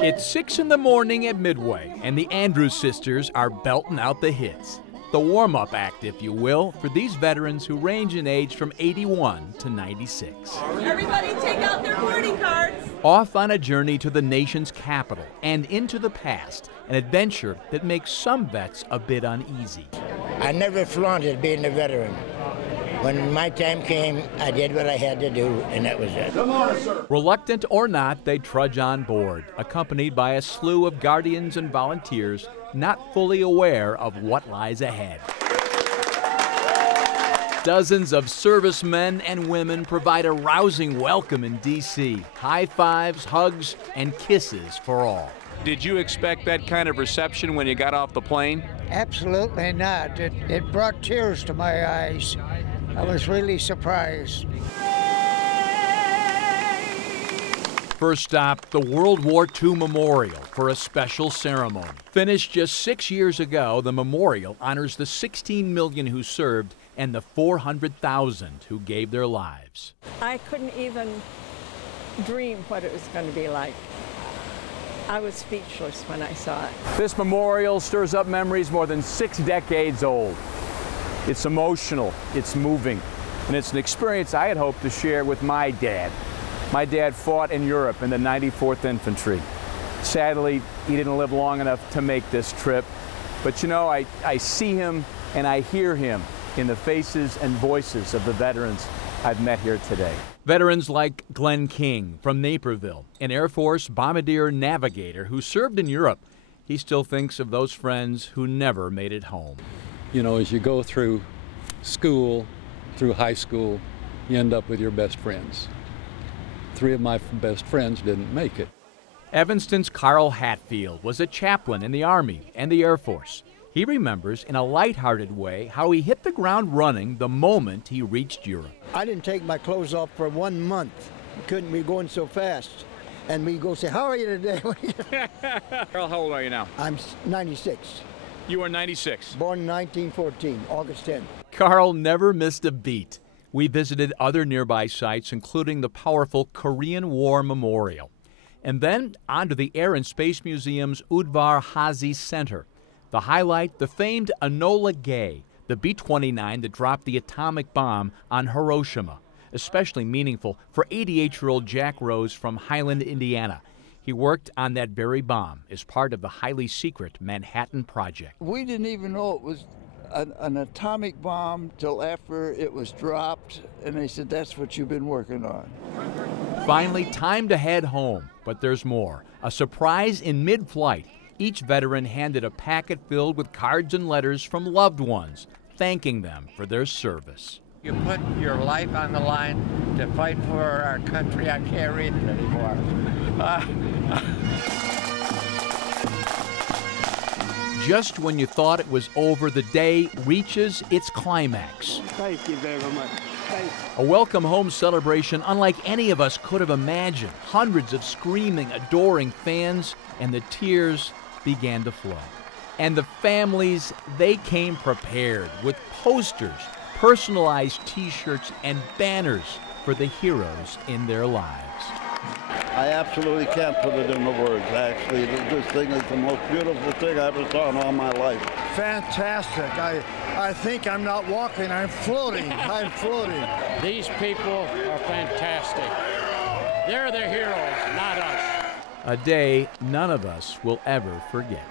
It's 6 in the morning at Midway, and the Andrews sisters are belting out the hits. The warm-up act, if you will, for these veterans who range in age from 81 to 96. Everybody take out their boarding cards. Off on a journey to the nation's capital and into the past, an adventure that makes some vets a bit uneasy. I never flaunted being a veteran. When my time came, I did what I had to do, and that was it. Come on, sir. Reluctant or not, they trudge on board, accompanied by a slew of guardians and volunteers not fully aware of what lies ahead. Dozens of servicemen and women provide a rousing welcome in D.C. High fives, hugs, and kisses for all. Did you expect that kind of reception when you got off the plane? Absolutely not. It brought tears to my eyes. I was really surprised. First stop, the World War II Memorial for a special ceremony. Finished just 6 years ago, the memorial honors the 16 million who served and the 400,000 who gave their lives. I couldn't even dream what it was going to be like. I was speechless when I saw it. This memorial stirs up memories more than 6 decades old. It's emotional, it's moving, and it's an experience I had hoped to share with my dad. My dad fought in Europe in the 94th Infantry. Sadly, he didn't live long enough to make this trip, but you know, I see him and I hear him in the faces and voices of the veterans I've met here today. Veterans like Glenn King from Naperville, an Air Force bombardier navigator who served in Europe. He still thinks of those friends who never made it home. You know, as you go through school, through high school, you end up with your best friends. 3 of my best friends didn't make it. Evanston's Carl Hatfield was a chaplain in the Army and the Air Force. He remembers in a lighthearted way how he hit the ground running the moment he reached Europe. I didn't take my clothes off for 1 month. Couldn't be going so fast. And we go say, how are you today? Carl, how old are you now? I'm 96. You are 96. Born in 1914, August 10th. Carl never missed a beat. We visited other nearby sites, including the powerful Korean War Memorial. And then on to the Air and Space Museum's Udvar Hazy Center. The highlight, the famed Enola Gay, the B-29 that dropped the atomic bomb on Hiroshima. Especially meaningful for 88-year-old Jack Rose from Highland, Indiana. He worked on that very bomb as part of the highly secret Manhattan Project. We didn't even know it was an atomic bomb till after it was dropped, and they said, that's what you've been working on. Finally, time to head home, but there's more. A surprise in mid-flight. Each veteran handed a packet filled with cards and letters from loved ones, thanking them for their service. You put your life on the line to fight for our country. I can't read it anymore. Just when you thought it was over, the day reaches its climax. Thank you very much. A welcome home celebration unlike any of us could have imagined. Hundreds of screaming, adoring fans, and the tears began to flow. And the families, they came prepared with posters, personalized T-shirts, and banners for the heroes in their lives. I absolutely can't put it into words, actually. This thing is the most beautiful thing I ever saw in all my life. Fantastic. I think I'm not walking, I'm floating. I'm floating. These people are fantastic. They're the heroes, not us. A day none of us will ever forget.